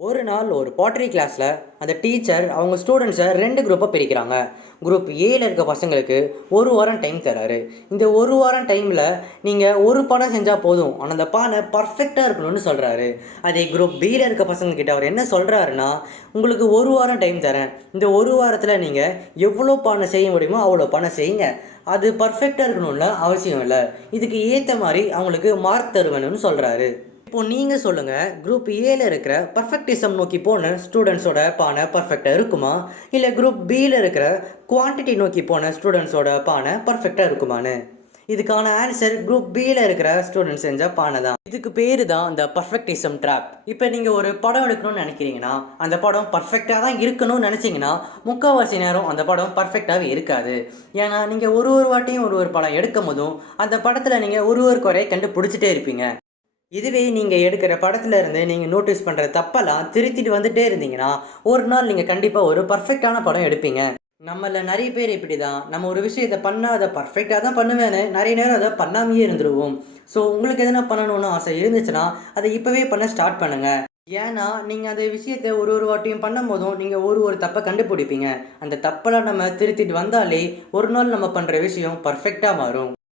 ஒரு நாள் ஒரு பாட்டரி கிளாஸில் அந்த டீச்சர் அவங்க ஸ்டூடெண்ட்ஸை 2 குரூப்பாக பிரிக்கிறாங்க. குரூப் ஏல இருக்க பசங்களுக்கு ஒரு வாரம் டைம் தராரு. இந்த ஒரு வாரம் டைமில் நீங்கள் ஒரு பானை செஞ்சால் போதும், ஆனால் அந்த பானை பர்ஃபெக்டாக இருக்கணும்னு சொல்கிறாரு. அதே குரூப் பியில் இருக்க பசங்கக்கிட்ட அவர் என்ன சொல்கிறாருன்னா, உங்களுக்கு ஒரு வாரம் டைம் தரேன், இந்த ஒரு வாரத்தில் நீங்கள் எவ்வளோ பானை செய்ய முடியுமோ அவ்வளோ பானை செய்யுங்க, அது பர்ஃபெக்டாக இருக்கணும்ல அவசியம் இல்லை, இதுக்கு ஏற்ற மாதிரி அவங்களுக்கு மார்க் தருவேன்னு சொல்கிறாரு. இப்போ நீங்கள் சொல்லுங்கள், குரூப் ஏல இருக்கிற பர்ஃபெக்டிசம் நோக்கி போன ஸ்டூடெண்ட்ஸோட பானை பர்ஃபெக்டாக இருக்குமா, இல்லை குரூப் பியில் இருக்கிற குவான்டிட்டி நோக்கி போன ஸ்டூடெண்ட்ஸோட பானை பர்ஃபெக்டாக இருக்குமான்னு? இதுக்கான ஆன்சர் குரூப் பியில் இருக்கிற ஸ்டூடெண்ட்ஸ் செஞ்ச பானை தான். இதுக்கு பேர் தான் இந்த பர்ஃபெக்டிசம் ட்ராப். இப்போ நீங்கள் ஒரு படம் எடுக்கணும்னு நினைக்கிறீங்கன்னா, அந்த படம் பர்ஃபெக்டாக தான் இருக்கணும்னு நினச்சிங்கன்னா முக்கால்வாசி நேரம் அந்த படம் பர்ஃபெக்டாகவே இருக்காது. ஏன்னா நீங்கள் ஒரு ஒரு வாட்டியும் ஒரு ஒரு படம் எடுக்கும் போதும் அந்த படத்தில் நீங்கள் ஒரு குறையை கண்டுபிடிச்சிட்டே இருப்பீங்க. இதுவே நீங்கள் எடுக்கிற படத்துல இருந்து நீங்கள் நோட்டீஸ் பண்ணுற தப்பெல்லாம் திருத்திட்டு வந்துட்டே இருந்தீங்கன்னா, ஒரு நாள் நீங்கள் கண்டிப்பாக ஒரு பர்ஃபெக்டான படம் எடுப்பீங்க. நம்மள நிறைய பேர் இப்படி தான், நம்ம ஒரு விஷயத்தை பண்ணால் அதை பர்ஃபெக்டாக தான் பண்ணுவேன்னு நிறைய நேரம் அதை பண்ணாமையே இருந்துருவோம். ஸோ உங்களுக்கு எதனா பண்ணணும்னு ஆசை இருந்துச்சுன்னா அதை இப்போவே பண்ண ஸ்டார்ட் பண்ணுங்கள். ஏன்னா நீங்கள் அந்த விஷயத்தை ஒரு ஒரு வாட்டியும் பண்ணும் போதும் நீங்கள் ஒரு தப்பை கண்டுபிடிப்பீங்க. அந்த தப்பெல்லாம் நம்ம திருத்திட்டு வந்தாலே ஒரு நாள் நம்ம பண்ணுற விஷயம் பர்ஃபெக்டாக மாறும்.